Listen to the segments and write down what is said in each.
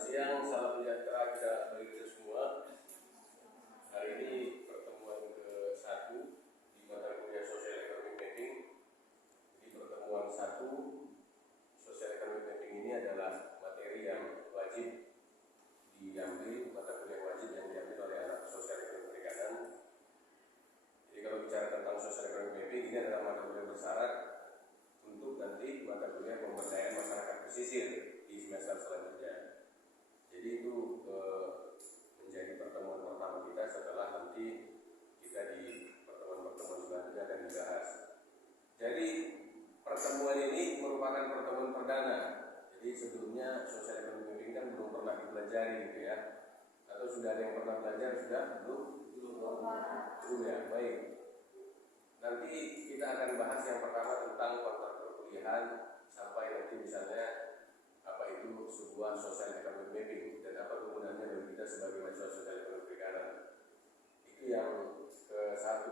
siang, salam sejahtera kita bagi kita semua. Hari ini pertemuan ke-1 di mata kuliah Social Economic Mapping. Jadi pertemuan 1 Social Economic Mapping ini adalah materi yang wajib diambil, mata kuliah wajib yang diambil oleh anak Social Economic Perikanan. Jadi kalau bicara tentang Social Economic Mapping, ini adalah mata kuliah bersyarat untuk nanti mata kuliah pemberdayaan masyarakat pesisir di semester selanjutnya. Jadi itu menjadi pertemuan pertama kita setelah nanti kita di pertemuan-pertemuan selanjutnya akan dibahas. Jadi pertemuan ini merupakan pertemuan perdana. Jadi sebelumnya Social Economic Mapping kan belum pernah dipelajari gitu ya. Atau sudah ada yang pernah belajar, sudah belum ya, baik. Nanti kita akan bahas yang pertama tentang kontrak perkuliahan sampai nanti misalnya apa itu sebuah social economic mapping dan apa kegunaannya bagi kita sebagai mahasiswa social economic perikanan. Itu yang ke-1.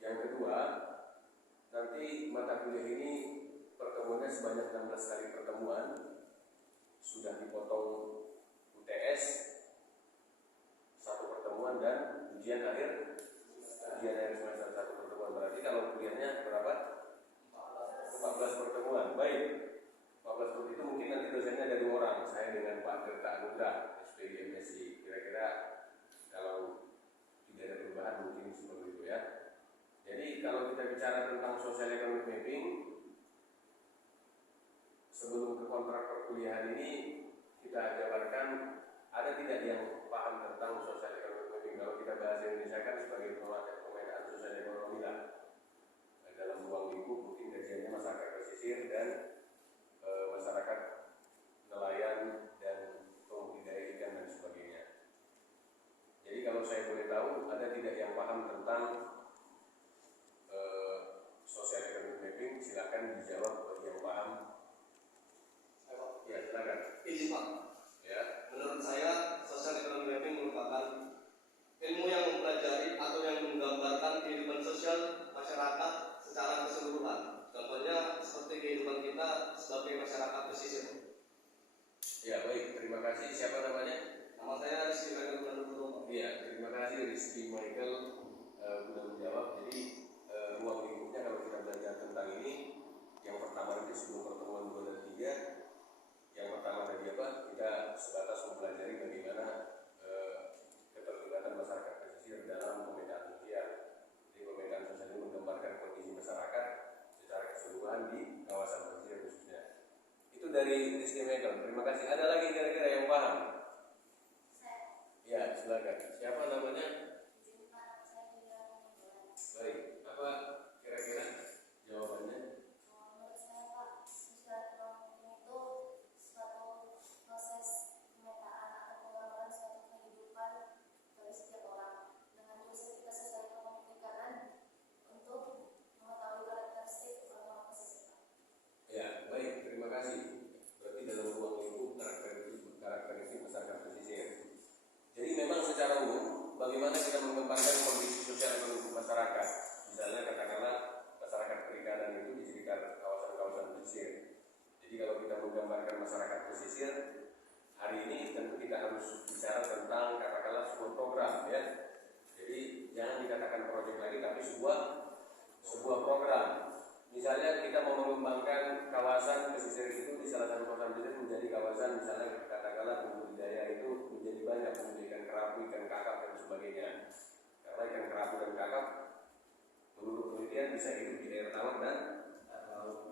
Yang kedua, nanti mata kuliah ini pertemuannya sebanyak 16 kali pertemuan, sudah dipotong UTS 1 pertemuan dan ujian akhir semester 1 pertemuan. Berarti kalau kuliahnya berapa? 14 pertemuan. Baik. 14 pertemuan itu mungkin nanti dosennya ada 2 orang, saya dengan Pak Tirta Anugrah, SPG MSc. Kira-kira kalau tidak ada perubahan mungkin seperti itu ya. Jadi kalau kita bicara tentang social economic mapping, sebelum ke kontrak perkuliahan ini kita jabarkan ada tidak yang paham tentang social economic mapping. Kalau kita bahasa Indonesia kan sebagai pemetaan sosial ekonomi lah. Dalam ruang lingkup mungkin kajiannya masyarakat pesisir dan masyarakat nelayan dan pembudidaya ikan dan sebagainya. Jadi kalau saya boleh tahu, ada tidak yang paham tentang social economic mapping? Silakan dijawab bagi yang paham. Ya, silakan. Izin Pak. Ya. Menurut saya, social economic mapping merupakan ilmu yang mempelajari atau yang menggambarkan kehidupan sosial masyarakat secara keseluruhan. Contohnya seperti kehidupan kita sebagai masyarakat pesisir. Ya, baik. Terima kasih. Siapa namanya? Nama saya Rizky Michael Budanutomo. Iya, terima kasih Rizky Michael sudah menjawab. Jadi ruang lingkupnya kalau kita belajar tentang ini, yang pertama nanti sebelum pertemuan 2 dan 3, yang pertama tadi apa? Kita sebatas mempelajari bagaimana keterlibatan masyarakat pesisir dalam pemetaan sosial. Jadi pemetaan sosial ini menggambarkan kondisi masyarakat secara keseluruhan di kawasan pesisir khususnya. Itu dari Rizky Michael. Terima kasih. Ada lagi kira-kira yang paham? Ya, silakan. Siapa namanya? Baik. Apa kira-kira jawabannya? Menurut saya Pak, social economic itu suatu proses pemetaan atau penggambaran suatu kehidupan bagi setiap orang. Dengan jurusan kita social economic perikanan untuk mengetahui karakteristik orang pesisir. Ya, baik. Terima kasih. Berarti dalam ruang lingkup karakteristik masyarakat pesisir. Jadi memang secara umum bagaimana kita mengembangkan kondisi sosial ekonomi masyarakat. Misalnya katakanlah masyarakat perikanan itu di sekitar kawasan-kawasan pesisir. Jadi kalau kita menggambarkan masyarakat pesisir, hari ini tentu kita harus bicara tentang katakanlah sebuah program ya. Jadi jangan dikatakan proyek lagi tapi sebuah program. Misalnya kita mau mengembangkan kawasan pesisir itu di salah satu kawasan pesisir menjadi kawasan misalnya katakanlah budidaya itu menjadi banyak, ikan kerapu, ikan kakap dan sebagainya. Karena ikan kerapu dan kakap menurut penelitian bisa hidup di air tawar dan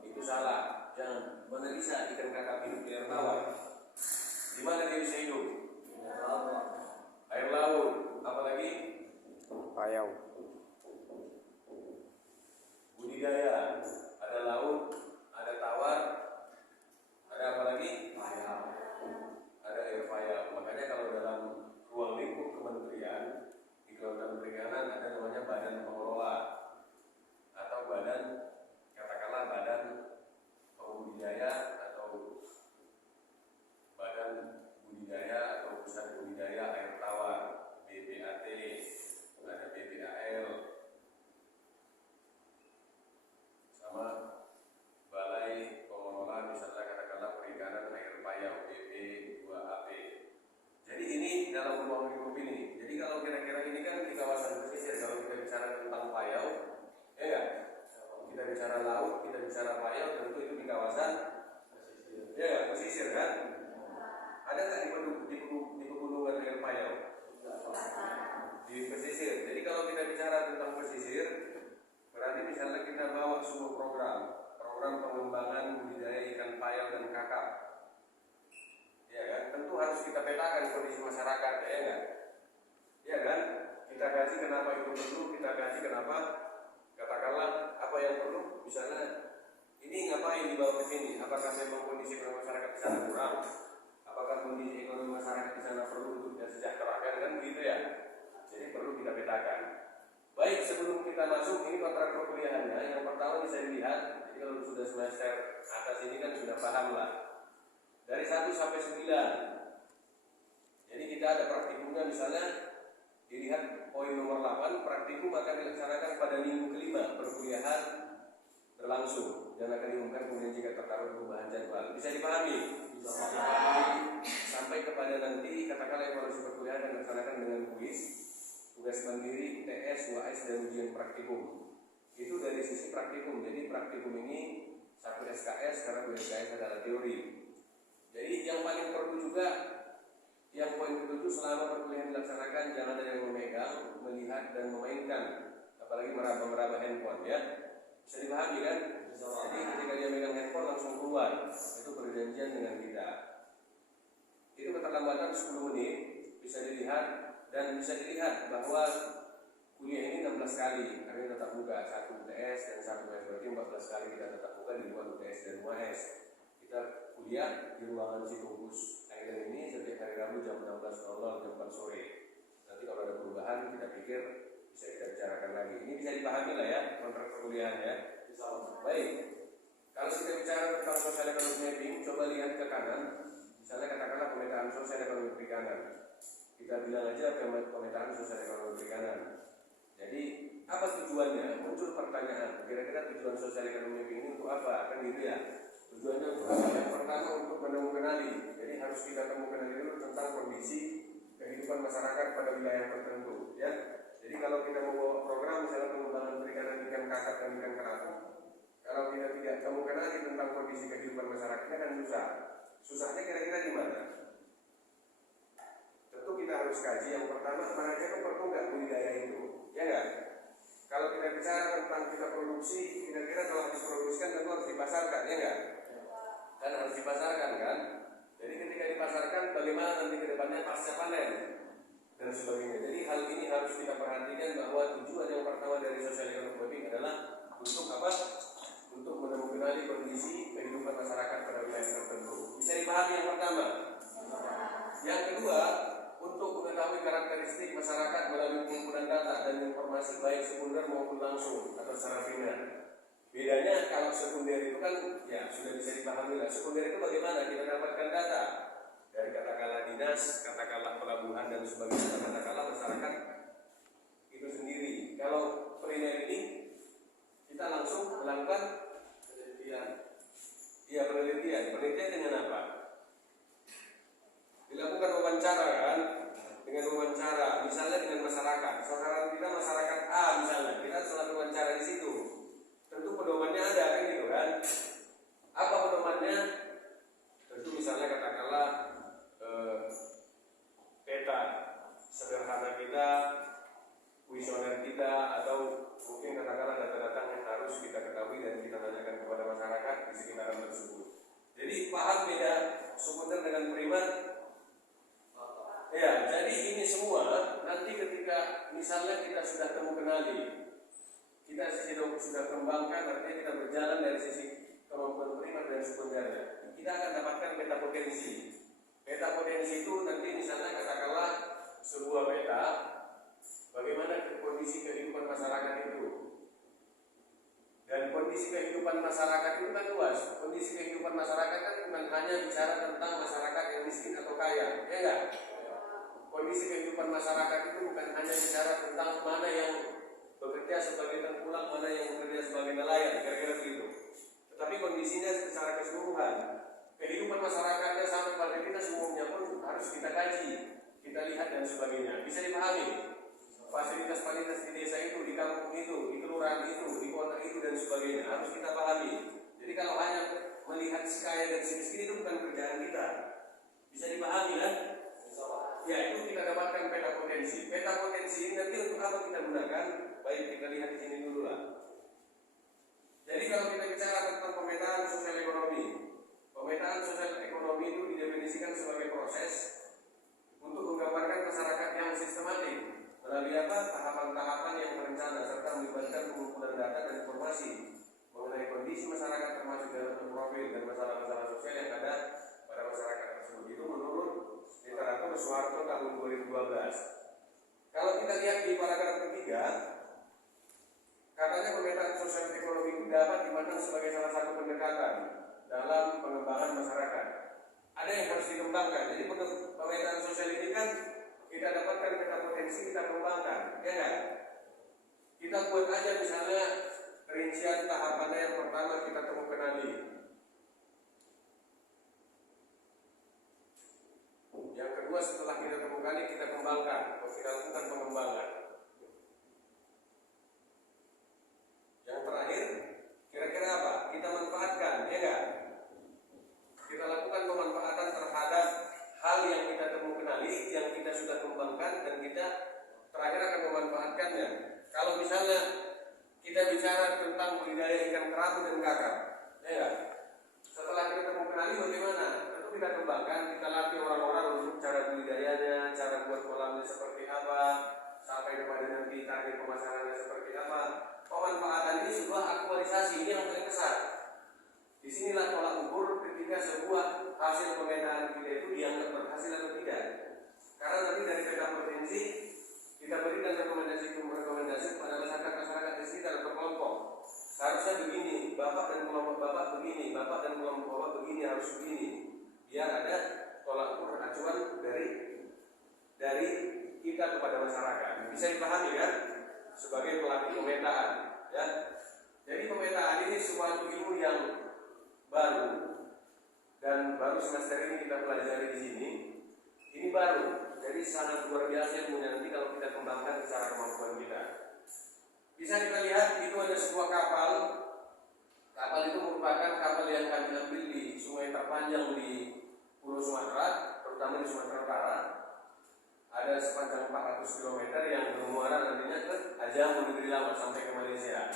itu salah. Jangan. Mana bisa ikan kakap hidup di air tawar? Di mana dia bisa hidup? Air laut. Apalagi? Payau. Budidaya. Ada laut, ada tawar, ada apa lagi? Ada air payau. Makanya kalau dalam ruang lingkup kementerian di Kelautan Perikanan ada namanya badan pengelola atau badan katakanlah badan pembudidaya atau badan budidaya atau pusat budidaya air tawar BBAT, ada BBAL sama bicara payau tentu itu di kawasan ya pesisir kan? Ada nggak di pegunungan yang payau? Di pesisir. Jadi kalau kita bicara tentang pesisir, berarti misalnya kita bawa sebuah program pengembangan budidaya ikan payau dan kakap, ya kan? Tentu harus kita petakan kondisi masyarakat, ya kan? Ya kan? Kita kaji kenapa itu perlu, kita kaji kenapa, katakanlah apa yang perlu, misalnya ini ngapain dibawa ke sini? Apakah memang kondisi masyarakat di sana kurang? Apakah kondisi ekonomi masyarakat di sana perlu untuk disejahterakan, kan begitu ya? Jadi perlu kita petakan. Baik, sebelum kita masuk ini kontrak perkuliahannya, yang pertama bisa dilihat. Jadi kalau sudah semester atas ini kan sudah paham lah. Dari 1 sampai 9. Jadi kita ada praktikumnya, misalnya dilihat poin nomor 8, praktikum akan dilaksanakan pada minggu kelima perkuliahan berlangsung dan akan diumumkan kemudian jika tertaruh perubahan jadwal. Bisa dipahami? Bisa dipahami. Sampai kepada nanti katakanlah evaluasi perkuliahan akan dilaksanakan dengan kuis, tugas mandiri, UTS, UAS dan ujian praktikum. Itu dari sisi praktikum. Jadi praktikum ini 1 SKS karena 2 SKS adalah teori. Jadi yang paling perlu juga, yang poin ke-7, selama perkuliahan dilaksanakan jangan ada yang memegang, melihat dan memainkan, apalagi meraba-meraba handphone ya. Bisa dipahami kan? Jadi ketika dia megang handphone langsung keluar. Itu perjanjian dengan kita. Itu keterlambatan 10 menit bisa dilihat, dan bisa dilihat bahwa kuliah ini 16 kali karena tetap muka, 1 UTS dan 1 UAS, berarti 14 kali kita tetap muka di 2 UTS dan UAS. Kita kuliah di ruangan Situbus Island ini setiap hari Rabu jam 16.00 jam 4 sore. Nanti kalau ada perubahan kita pikir bisa kita bicarakan lagi. Ini bisa dipahami lah ya kontrak perkuliahan ya. Baik. Kalau kita bicara tentang social economic mapping, coba lihat ke kanan. Misalnya katakanlah pemetaan sosial ekonomi perikanan. Kita bilang aja pemetaan sosial ekonomi perikanan. Jadi apa tujuannya? Muncul pertanyaan. Kira-kira tujuan sosial ekonomi mapping ini untuk apa? Kan gitu ya. Tujuannya untuk apa? Yang pertama untuk mengenali. Jadi harus kita temukan dulu tentang kondisi kehidupan masyarakat pada wilayah tertentu. Ya. Jadi kalau kita mau bawa program misalnya pengembangan perikanan ikan kakap dan ikan kerapu, kalau kita tidak temukan lagi tentang kondisi kehidupan masyarakatnya kan susah. Susahnya kira-kira di mana? Tentu kita harus kaji. Yang pertama, mereka itu perlu nggak budidaya itu, ya nggak? Kalau kita bicara tentang kita produksi, kira-kira kalau habis produksikan tentu harus dipasarkan, ya nggak? Kan harus dipasarkan kan? Jadi ketika dipasarkan, bagaimana nanti ke depannya pasca panen dan sebagainya. Jadi hal ini harus kita perhatikan bahwa tujuan yang pertama dari social economic mapping adalah untuk apa? Untuk menemukan kondisi kehidupan masyarakat pada wilayah tertentu. Bisa dipahami yang pertama. Yang kedua, untuk mengetahui karakteristik masyarakat melalui pengumpulan data dan informasi baik sekunder maupun langsung atau secara primer. Bedanya kalau sekunder itu kan ya sudah bisa dipahami lah. Sekunder itu bagaimana kita dapatkan data dari katakanlah dinas, katakanlah pelabuhan dan sebagainya, katakanlah masyarakat itu sendiri. Kalau primer ini kita langsung melakukan penelitian. Iya, penelitian dengan apa? Dilakukan wawancara kan? Dengan wawancara, misalnya dengan masyarakat. Sasaran kita masyarakat A misalnya, kita setelah wawancara di situ. Tentu pedomannya ada kan gitu kan? Apa pedomannya? Tentu misalnya katakanlah peta sederhana kita, kuesioner kita, atau mungkin katakanlah data-data yang harus kita ketahui dan kita tanyakan kepada masyarakat di sekitaran tersebut. Jadi paham beda sekunder dengan primer? Ya, jadi ini semua nanti ketika misalnya kita sudah temu kenali, kita sudah kembangkan, artinya kita berjalan dari sisi kemampuan primer dan sekundernya, kita akan dapatkan peta potensi. Peta potensi itu nanti misalnya katakanlah sebuah peta bagaimana kondisi kehidupan masyarakat itu. Dan kondisi kehidupan masyarakat itu kan luas. Kondisi kehidupan masyarakat kan bukan hanya bicara tentang masyarakat yang miskin atau kaya, ya enggak? Kondisi kehidupan masyarakat itu bukan hanya bicara tentang mana yang bekerja sebagai tengkulak, mana yang bekerja sebagai nelayan, kira-kira begitu. Tetapi kondisinya secara keseluruhan, kehidupan masyarakatnya sampai pada kita semuanya pun harus kita kaji, kita lihat dan sebagainya. Bisa dipahami? Fasilitas-fasilitas di desa itu, di kampung itu, di kelurahan itu, di kota itu dan sebagainya harus kita pahami. Jadi kalau hanya melihat si kaya dan si miskin itu bukan kerjaan kita. Bisa dipahami kan? Ya, itu kita dapatkan peta potensi. Peta potensi ini nanti untuk apa kita gunakan? Baik, kita lihat di sini dulu lah. Jadi kalau kita bicara tentang pemetaan sosial ekonomi, pemetaan sosial ekonomi itu didefinisikan sebagai proses untuk menggambarkan masyarakat yang sistematik melalui apa? Tahapan-tahapan yang terencana serta melibatkan pengumpulan data dan informasi mengenai kondisi masyarakat termasuk dalam profil dan masalah-masalah sosial yang ada pada masyarakat tersebut. Itu menurut literatur Soeharto tahun 2012. Kalau kita lihat di paragraf ketiga, katanya pemetaan sosial ekonomi itu dapat dipandang sebagai salah satu pendekatan dalam pengembangan masyarakat. Ada yang harus dikembangkan. Jadi pemetaan sosial ini kan kita dapatkan peta potensi, kita kembangkan, ya kan? Kita buat aja misalnya rincian tahapannya. Yang pertama kita temu kenali, yang kedua setelah kita temukan kita kembangkan, kita lakukan pengembangan. Yang terakhir kira-kira apa? Kita manfaatkan, ya kan? Kita lakukan pemanfaatan terhadap hal yang kita temu kenali, yang kita sudah kembangkan, dan kita terakhir akan memanfaatkannya. Kalau misalnya kita bicara tentang budidaya ikan kerapu dan kakap, ya kan? Setelah kita temu kenali bagaimana? Tentu kita kembangkan, kita latih orang-orang untuk cara budidayanya, cara buat kolamnya seperti apa, sampai kepada nanti target pemasarannya seperti apa. Pemanfaatan ini sebuah aktualisasi, ini yang paling besar. Disinilah tolak ukur ketika sebuah hasil pemetaan kita itu dianggap berhasil atau tidak. Karena nanti dari peta potensi kita berikan rekomendasi kepada masyarakat di sekitar atau kelompok. Harusnya begini, bapak dan kelompok bapak begini, bapak dan kelompok bapak begini, harus begini. Biar ada tolak ukur acuan dari kita kepada masyarakat. Bisa dipahami kan? Sebagai pelaku pemetaan, ya. Jadi pemetaan ini suatu ilmu yang baru dan baru semester ini kita pelajari di sini. Ini baru, jadi sangat luar biasa ilmu nanti kalau kita kembangkan secara kemampuan kita. Bisa kita lihat itu ada sebuah kapal. Kapal itu merupakan kapal yang kami ambil di sungai terpanjang di Pulau Sumatera, terutama di Sumatera Utara. Ada sepanjang 400 km yang bermuara nantinya ke Ajang Negeri Lama sampai ke Malaysia.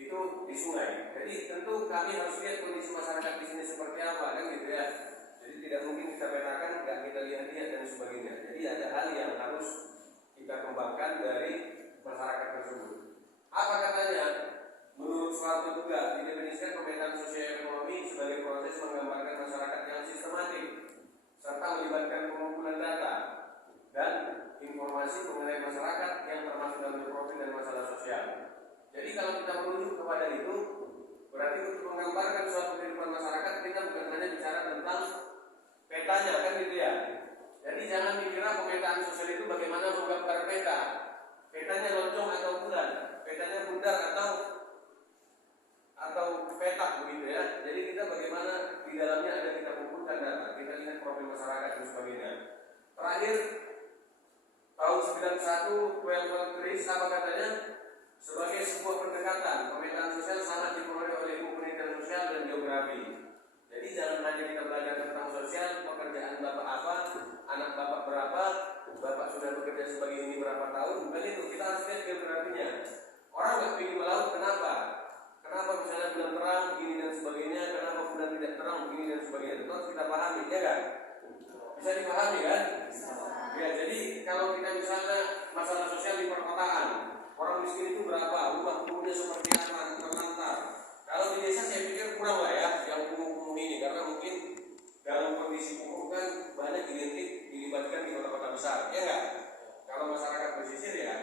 Itu di sungai. Jadi tentu kami harus lihat kondisi masyarakat di sini seperti apa, kan gitu ya. Jadi tidak mungkin kita petakan, tidak kita lihat-lihat dan sebagainya. Jadi ada hal yang harus kita kembangkan dari masyarakat tersebut. Apa katanya? Menurut Soeharto juga didefinisikan pemetaan sosial ekonomi sebagai proses menggambarkan masyarakat yang sistematik serta melibatkan pengumpulan data dan informasi mengenai masyarakat yang termasuk dalam profil dan masalah sosial. Jadi kalau kita merujuk kepada itu, berarti untuk menggambarkan suatu kehidupan masyarakat kita bukan hanya bicara tentang petanya, kan gitu ya. Jadi jangan dikira pemetaan sosial itu bagaimana menggambar peta. Petanya lonjong atau bulat, petanya bundar atau petak begitu ya. Jadi kita bagaimana di dalamnya ada kita kumpulkan data, kita lihat profil masyarakat dan sebagainya. Terakhir tahun 91 12 Trees apa katanya? Sebagai sebuah pendekatan, pemetaan sosial sangat dipengaruhi oleh ilmu penelitian sosial dan geografi. Jadi jangan hanya kita belajar tentang sosial, pekerjaan bapak apa, anak bapak berapa, bapak sudah bekerja sebagai ini berapa tahun, bukan itu. Kita harus lihat geografinya. Orang nggak pergi melaut, kenapa? Kenapa misalnya bulan terang begini dan sebagainya, kenapa bulan tidak terang begini dan sebagainya. Itu harus kita pahami, ya kan? Bisa dipahami kan? Ya, jadi kalau kita misalnya masalah sosial di perkotaan, orang miskin itu berapa, rumah kumuhnya seperti apa, terlantar. Kalau di desa saya pikir kurang lah ya, yang kumuh-kumuh ini, karena mungkin dalam kondisi kumuh kan banyak dilibatkan di kota-kota besar, ya nggak? Kalau masyarakat pesisir ya,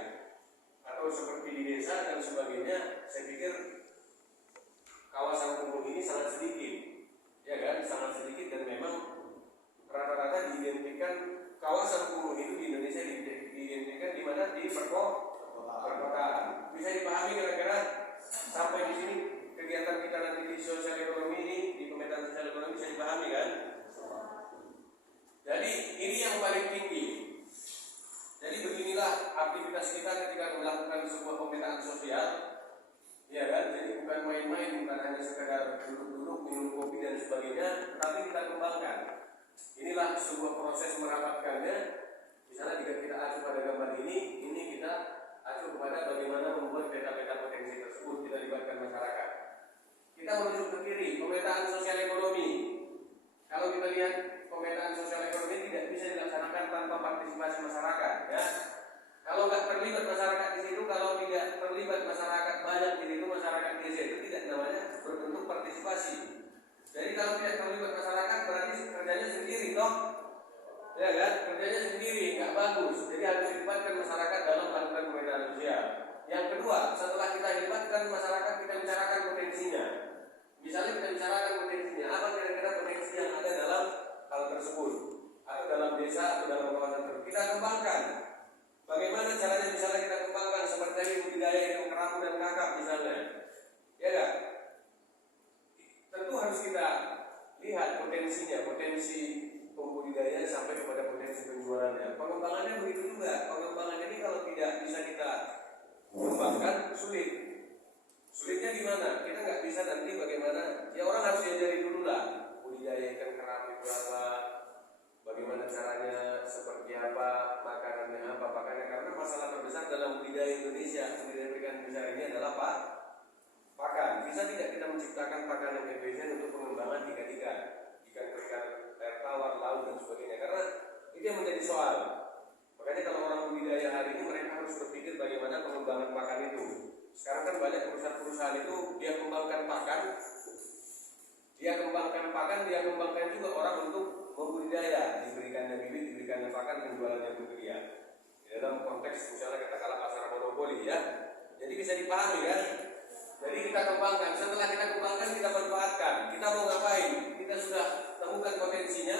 atau seperti di desa dan sebagainya, saya pikir kawasan kumuh ini sangat sedikit, ya kan? Sangat sedikit dan memang rata-rata diidentikan kawasan kumuh itu di Indonesia diidentikan di mana? Di perkotaan. Bisa dipahami kira-kira sampai di sini kegiatan kita nanti di sosial ekonomi ini, di pemetaan sosial ekonomi bisa dipahami kan? Jadi ini yang paling tinggi. Jadi beginilah aktivitas kita ketika melakukan sebuah pemetaan sosial, ya kan? Jadi bukan main-main bukan hanya sekedar duduk-duduk minum kopi dan sebagainya, tetapi kita kembangkan. Inilah sebuah proses merapatkannya. Misalnya jika kita acu pada gambar ini kita acu kepada bagaimana membuat peta-peta potensi tersebut, kita libatkan masyarakat. Kita menuju ke kiri, pemetaan sosial ekonomi. Kalau kita lihat pemetaan sosial ekonomi tidak bisa dilaksanakan tanpa partisipasi masyarakat, ya. Kalau nggak terlibat masyarakat di situ, kalau tidak terlibat masyarakat banyak di situ, masyarakat desa itu tidak namanya berbentuk partisipasi. Jadi kalau tidak terlibat masyarakat berarti kerjanya sendiri, toh, ya kan? Kerjanya sendiri, nggak bagus. Jadi harus dilibatkan masyarakat dalam melakukan pemetaan sosial. Yang kedua, setelah kita libatkan masyarakat, kita bicarakan potensinya. Misalnya kita bicarakan potensinya, apa kira-kira potensi yang ada dalam hal tersebut, atau dalam desa atau dalam kawasan tersebut. Kita kembangkan. Bagaimana caranya misalnya kita kembangkan seperti budidaya ikan kerapu dan kakap misalnya, ya kan? Tentu harus kita lihat potensinya, potensi pembudidayaan sampai kepada potensi penjualannya. Pengembangannya begitu juga. Pengembangan ini kalau tidak bisa kita kembangkan sulit. Sulitnya di mana? Kita nggak bisa nanti bagaimana? Ya orang harus diajari dulu lah. Budidaya ikan kerapu itu apa? Bagaimana caranya? Seperti apa? Makanannya apa? Pakannya? Karena masalah terbesar dalam budidaya Indonesia, budidaya ikan besar ini adalah pakan. Bisa tidak kita menciptakan pakan yang efisien untuk pengembangan ikan-ikan air tawar, laut dan sebagainya? Karena itu yang menjadi soal. Makanya kalau orang budidaya hari ini mereka harus berpikir bagaimana pengembangan pakan itu. Sekarang kan banyak perusahaan-perusahaan itu dia kembangkan pakan, dia kembangkan juga orang untuk membudidaya, diberikannya bibit, diberikannya pakan, penjualannya bergeria. Dalam konteks misalnya katakanlah pasar monopoli, ya. Jadi bisa dipahami kan? Jadi kita kembangkan, setelah kita kembangkan kita manfaatkan. Kita mau ngapain? Kita sudah temukan potensinya.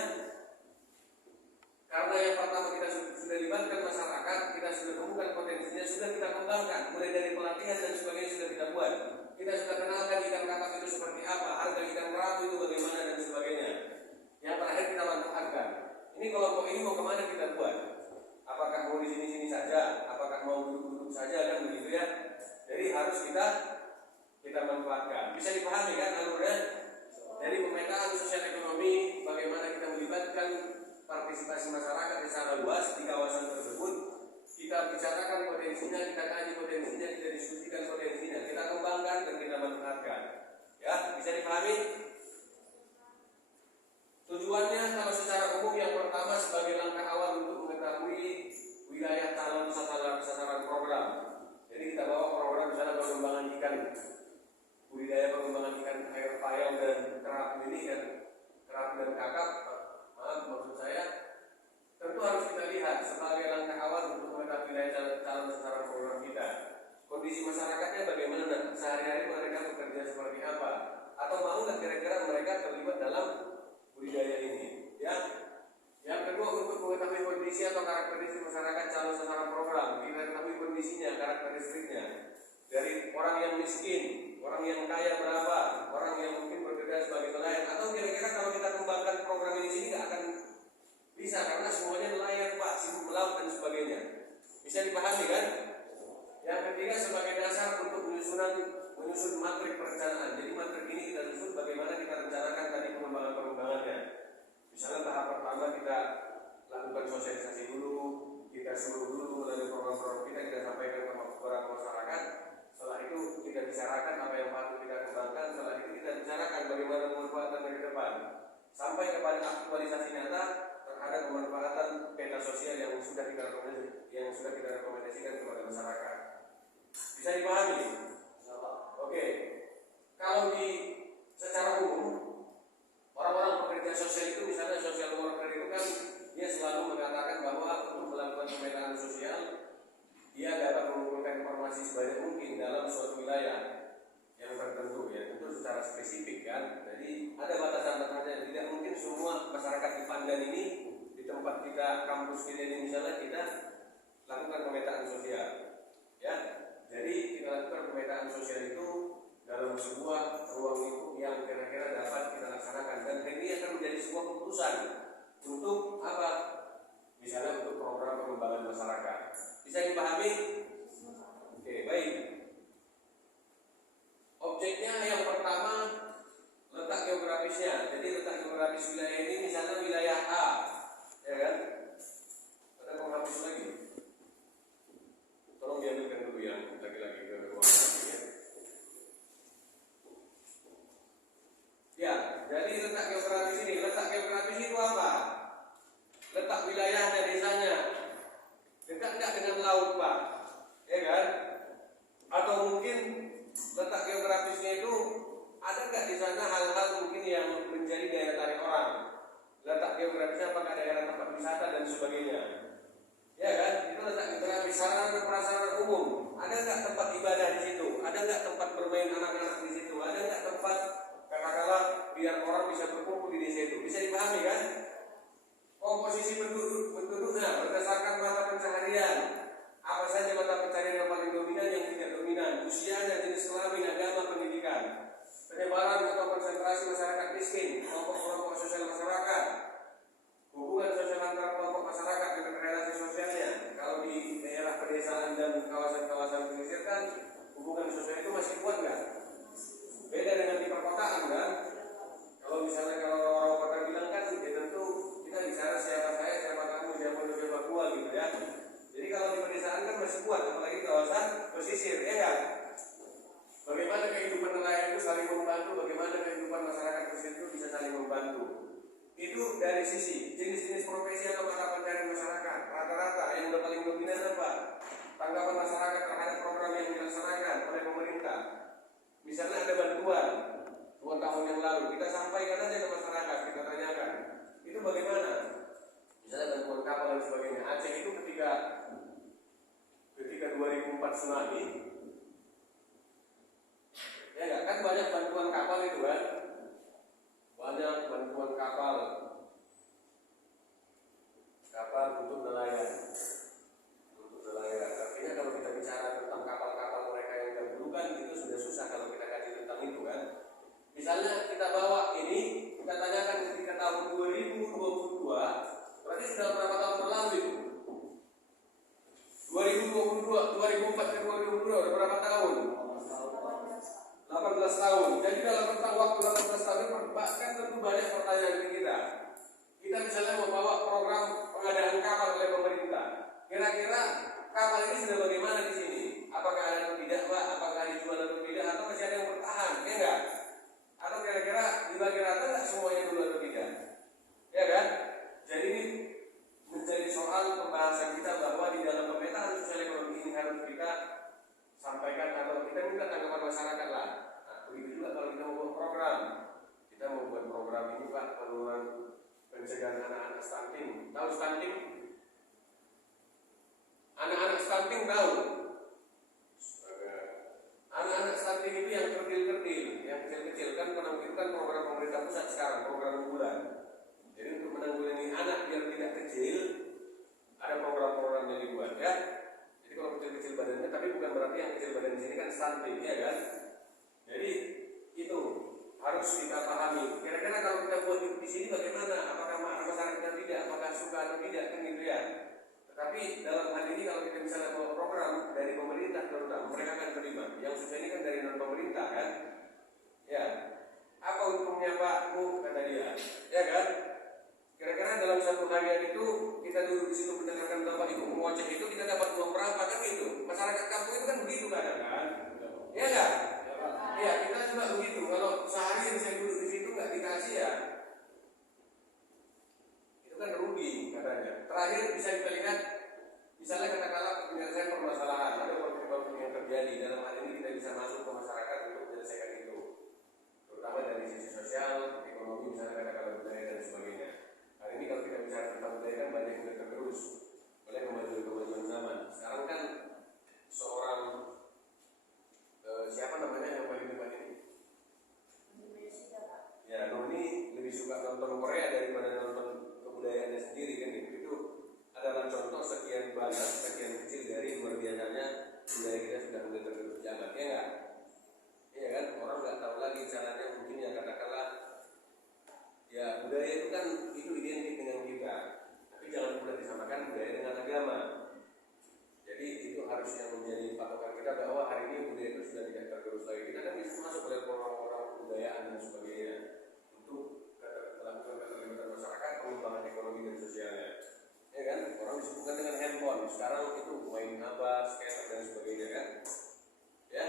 Karena yang pertama kita sudah libatkan masyarakat, kita sudah temukan potensinya, sudah kita kembangkan. Mulai dari pelatihan dan sebagainya sudah kita buat. Kita sudah kenalkan ikan kakap itu seperti apa, harga ikan kerapu itu bagaimana dan sebagainya. Yang terakhir kita manfaatkan. Ini kelompok ini mau kemana kita buat? Apakah mau di sini-sini saja? Apakah mau duduk-duduk saja kan begitu ya? Jadi harus kita manfaatkan. Bisa dipahami kan alurnya? Dari pemetaan sosial ekonomi, bagaimana kita melibatkan partisipasi masyarakat secara luas di kawasan tersebut. Kita bicarakan potensinya, kita kaji potensinya, kita diskusikan potensinya, kita kembangkan dan kita manfaatkan. Ya, bisa dipahami? Tujuannya kalau secara umum yang pertama sebagai langkah awal untuk mengetahui wilayah calon sasaran program. Jadi kita bawa program misalnya pengembangan ikan, budidaya pengembangan ikan air payau dan kerapu ini kan, kerapu dan kakap. Maksud saya tentu harus kita lihat sebagai langkah awal untuk mengetahui wilayah calon sasaran program kita. Kondisi masyarakatnya bagaimana, sehari-hari mereka bekerja seperti apa, atau mau nggak kira-kira mereka terlibat dalam budidaya ini, ya. Yang kedua, untuk mengetahui kondisi atau karakteristik masyarakat calon sasaran program, kita ketahui kondisinya, karakteristiknya. Dari orang yang miskin, orang yang kaya berapa, orang yang mungkin bekerja sebagai nelayan, atau kira-kira kalau kita kembangkan program ini sini nggak akan bisa karena semuanya nelayan Pak, sibuk melaut dan sebagainya. Bisa dipahami kan? Yang ketiga sebagai dasar untuk menyusun matrik perencanaan. Jadi matrik ini kita susun bagaimana kita rencanakan tadi pengembangannya. Misalnya tahap pertama kita lakukan sosialisasi dulu, kita suruh dulu melalui program-program kita sampaikan ke beberapa masyarakat. Setelah itu kita bicarakan apa yang patut kita kembangkan. Setelah itu kita bicarakan bagaimana pemanfaatan ke depan. Sampai kepada aktualisasi nyata terhadap pemanfaatan peta sosial yang sudah kita rekomendasikan kepada masyarakat. Bisa dipahami? Oke. Kalau secara umum orang-orang pekerja sosial itu misalnya social worker itu kan dia selalu mengatakan bahwa untuk melakukan pemetaan sosial dia dapat mengumpulkan informasi sebanyak mungkin dalam suatu wilayah yang tertentu, ya tentu secara spesifik kan. Jadi ada batasan-batasannya. Tidak mungkin semua masyarakat di Pandan ini di tempat kita kampus ini misalnya kita lakukan pemetaan sosial, ya. Jadi kita lakukan pemetaan sosial itu dalam sebuah ruang lingkup yang kira-kira dapat kita laksanakan dan ini akan menjadi sebuah keputusan untuk apa? Misalnya untuk program pengembangan masyarakat. Bisa dipahami? Oke, baik. Objeknya yang pertama geografisnya. Jadi letak geografis wilayah ini misalnya wilayah A, ya kan? Ada penghapus lagi. Tolong diambilkan dulu yang lagi-lagi ke ruangan ya. Ya, jadi letak geografis ini, letak geografis itu apa? Letak wilayahnya, desanya. Dekat enggak dengan laut, Pak? Ya kan? Atau mungkin letak geografisnya itu ada nggak di sana hal-hal mungkin yang menjadi daya tarik orang? Letak geografisnya apakah daerah tempat wisata dan sebagainya? Ya kan? Itu letak geografis. Sarana dan prasarana umum. Ada nggak tempat ibadah di situ? Ada nggak tempat bermain anak-anak di situ? Ada nggak tempat katakanlah biar orang bisa berkumpul di desa itu? Bisa dipahami kan? Komposisi penduduknya berdasarkan mata pencaharian. Apa saja mata pencaharian yang paling dominan, yang tidak dominan? Usianya, jenis kelamin, agama, pendidikan. Penyebaran atau konsentrasi masyarakat miskin, kelompok-kelompok sosial masyarakat, hubungan sosial antara kelompok masyarakat dengan relasi sosialnya. Kalau di daerah pedesaan dan kawasan-kawasan pesisir kan hubungan sosial itu masih kuat nggak? Beda dengan di perkotaan kan? Kalau misalnya kalau orang kota bilang kan, ya tentu kita bicara siapa saya, siapa kamu, siapa gua gitu ya. Jadi kalau di pedesaan kan masih kuat, apalagi kawasan pesisir, ya kan? Bagaimana kehidupan nelayan itu saling membantu, bagaimana kehidupan masyarakat pesisir itu bisa saling membantu. Itu dari sisi jenis-jenis profesi atau mata pencarian masyarakat. Rata-rata yang udah paling dominan apa? Tanggapan masyarakat terhadap program yang dilaksanakan oleh pemerintah. Misalnya ada bantuan 2 tahun yang lalu, kita sampaikan aja ke masyarakat, kita tanyakan. Itu bagaimana? Misalnya bantuan kapal dan sebagainya. Aceh itu ketika 2004 tsunami, ya enggak, kan banyak bantuan kapal itu kan, banyak bantuan kapal untuk nelayan, artinya kalau kita bicara tentang kapal-kapal mereka yang dahulu kan itu sudah susah kalau kita kaji tentang itu kan. Misalnya kita bawa ini, kita tanyakan ketika tahun 2022, berarti sudah berapa tahun berlalu itu? 2004 ke 2022 udah berapa tahun? 18 tahun. Jadi dalam rentang waktu 18 tahun ini bahkan tentu banyak pertanyaan di kita. Kita misalnya membawa program pengadaan kapal oleh pemerintah. Kira-kira kapal ini sudah bagaimana di sini? Apakah ada atau tidak, Pak? Apakah dijual atau tidak? Atau masih ada yang bertahan? Ya enggak? Atau kira-kira dibagi rata nggak semuanya dulu atau tidak? Ya kan? Jadi ini menjadi soal pembahasan kita bahwa di dalam pemetaan sosial ekonomi ini harus kita sampaikan atau kita minta tanggapan masyarakat lah. Nah, begitu juga kalau kita membuat program, kita membuat program ini Pak, penurunan pencegahan anak-anak stunting. Tahu stunting? Anak-anak stunting tahu? Anak-anak stunting itu yang kerdil-kerdil, yang kecil-kecil kan itu kan program pemerintah pusat sekarang, program unggulan. Jadi untuk menanggulangi anak biar tidak kecil, ada program-program yang dibuat ya. Jadi kalau kecil-kecil badannya, tapi bukan berarti yang kecil badan di sini kan stunting, ya kan? Jadi itu harus kita pahami. Kira-kira kalau kita buat di sini bagaimana? Apakah masyarakat tidak? Apakah suka atau tidak? Kan gitu ya. Tetapi dalam hal ini kalau kita misalnya bawa program dari pemerintah terutama, mereka akan terima. Yang susah ini kan dari non pemerintah kan? Ya. Apa untungnya Pak Bu? Kata dia. Ya kan? Kira-kira dalam satu harian itu kita duduk di situ mendengarkan Bapak Ibu mengoceh itu kita dapat uang berapa kan gitu. Masyarakat kampung itu kan begitu kadang kan? Iya enggak? Ya kita juga begitu. Kalau sehari saya duduk di situ nggak dikasih ya, itu kan rugi katanya. Terakhir bisa kita lihat, misalnya katakanlah penyelesaian permasalahan, ada konflik yang terjadi. Dalam hal ini kita bisa masuk ke masyarakat untuk menyelesaikan itu, terutama dari sisi sosial, ekonomi, misalnya katakanlah budaya dan sebagainya. Hari ini kalau kita bicara tentang budaya kan banyak yang tergerus oleh kemajuan zaman. Sekarang kan seorang siapa namanya yang paling depan ini? Ya, Noni lebih suka nonton Korea daripada nonton kebudayaannya sendiri kan gitu. Itu adalah contoh sekian banyak, sekian kecil dari luar biasanya budaya kita sudah mulai tergerus zaman, ya enggak? Iya kan? Orang nggak tahu lagi caranya mungkin ya katakanlah ya budaya itu kan itu identik dengan kita, tapi jangan pula disamakan budaya dengan agama. Jadi itu harus yang menjadi patokan kita bahwa hari ini budaya itu sudah tidak tergerus lagi. Kita kan bisa masuk oleh orang-orang kebudayaan dan sebagainya untuk disebutkan dengan handphone. Sekarang itu main apa, scanner dan sebagainya kan? Ya.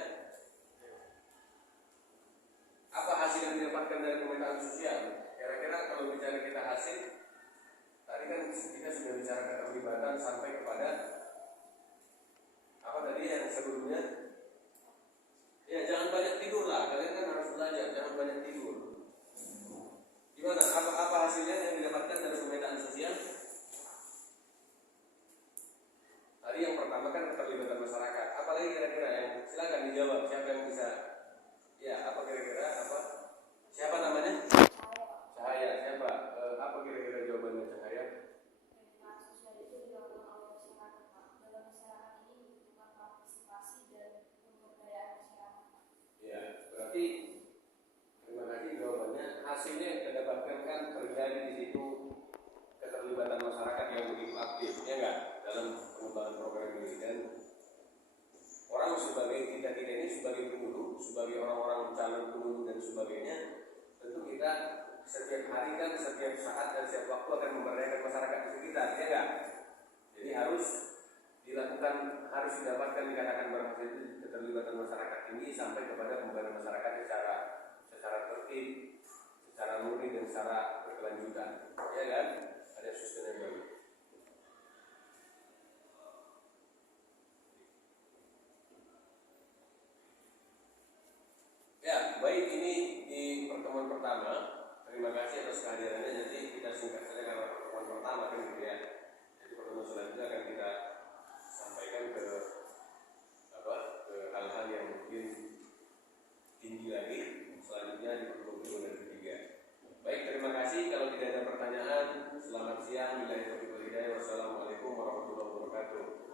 Apa hasil yang didapatkan dari pemetaan sosial? Kira-kira kalau bicara kita hasil, tadi kan kita sudah bicara keterlibatan sampai kepada apa tadi yang sebelumnya? Ya jangan banyak tidur lah, kalian kan harus belajar, jangan banyak tidur. Gimana? Apa hasilnya yang didapatkan dari pemetaan sosial? Tadi yang pertama kan keterlibatan masyarakat. Apalagi kira-kira yang silakan dijawab, siapa yang bisa? Ya, apa kira-kira apa? Siapa namanya? Cahaya. Siapa? Apa kira-kira jawabannya Cahaya? Pemetaan sosial itu dilakukan oleh masyarakat, Pak. Dalam masyarakat ini dibutuhkan partisipasi dan pemberdayaan masyarakat, Pak. Ya, berarti terima kasih jawabannya. Hasilnya yang kita dapatkan kan terjadi di situ keterlibatan masyarakat yang begitu aktif, ya enggak, dalam pengembangan program ini. Dan orang sebagai kita ini sebagai penduduk, sebagai orang-orang calon penduduk dan sebagainya, tentu kita setiap hari kan, setiap saat dan setiap waktu akan memberdayakan masyarakat di sekitar, ya enggak? Jadi harus dilakukan, harus didapatkan, dikatakan berhasil itu keterlibatan masyarakat ini sampai kepada pemberdayaan masyarakat secara tertib, secara murni dan secara berkelanjutan, ya kan? Ada sustainable. Ya, baik, ini di pertemuan pertama. Terima kasih atas kehadirannya. Nanti kita singkat saja karena pertemuan pertama kan gitu ya. Jadi pertemuan selanjutnya akan kita sampaikan ke hal-hal yang mungkin tinggi lagi. Selanjutnya di pertemuan kedua dan ketiga. Baik, terima kasih. Kalau tidak ada pertanyaan, selamat siang. Wassalamualaikum warahmatullahi wabarakatuh.